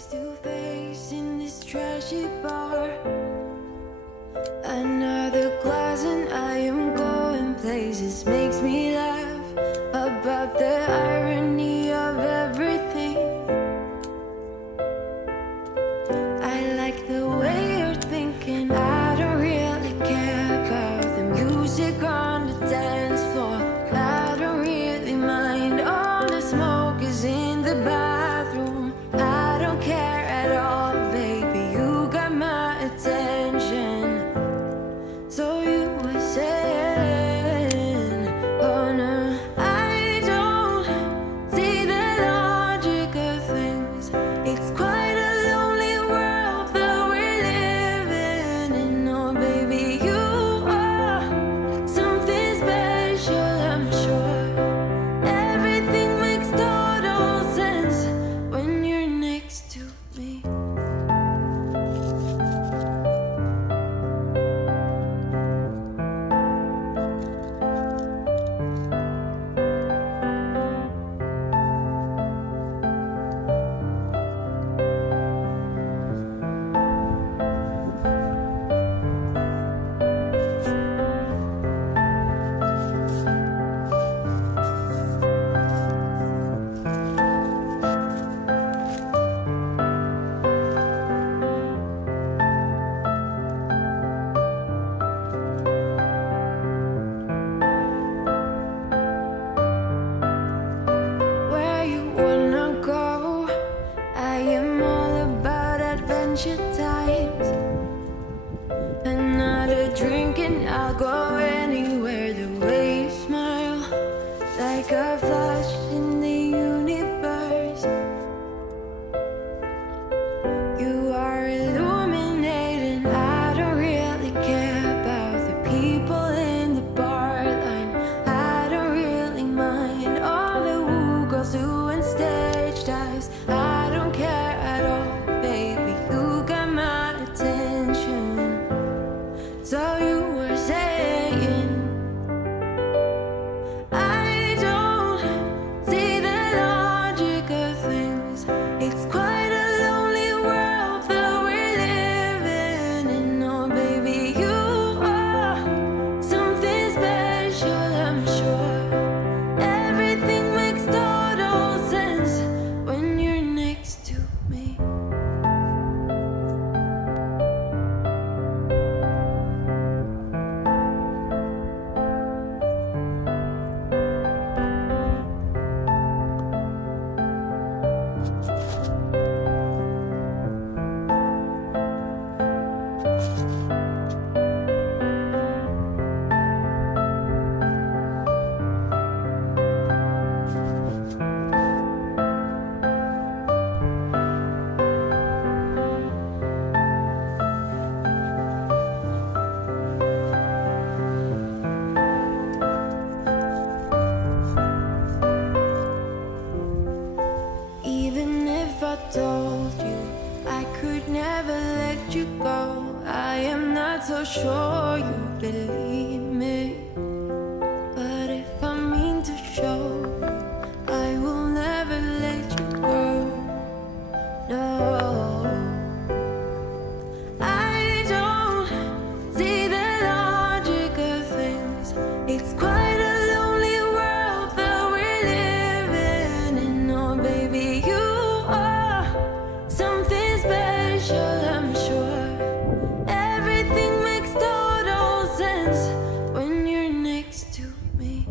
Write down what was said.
face to face in this trashy bar. Another glass and I am going places. Makes me laugh about the irony of everything. I like the way you're thinking. I don't really care about the music on the dance floor. I don't really mind all the smoke is in the bathroom. I don't care at all, baby, you got my attention. So you were saying, oh no, I don't see the logic of things. It's quite a lonely world that we're living in. Oh baby, you are something special, I'm sure. Everything makes total sense when you're next to me. Where you wanna go? I am all about adventure times. Another drink and I'll go anywhere. The way you smile, like a flash in the universe. You are illuminating. I don't really care about the people in the bar line. I don't really mind all the woo girls doing stage dives. I don't care at all, baby, you got my attention. So you were saying, I don't see the logic of things. It's quite a lonely world that we're living in. Oh baby, you are something special, I'm sure. Everything makes total sense when you're next to me. Even if I told you I could never let you go, I am not so sure you believe me. But if I mean to show you, I will never let you go. No, I don't see the logic of things. It's quite a lonely world that we're living in. Oh baby, you are something special, I'm sure. Everything makes total sense when you're next to me.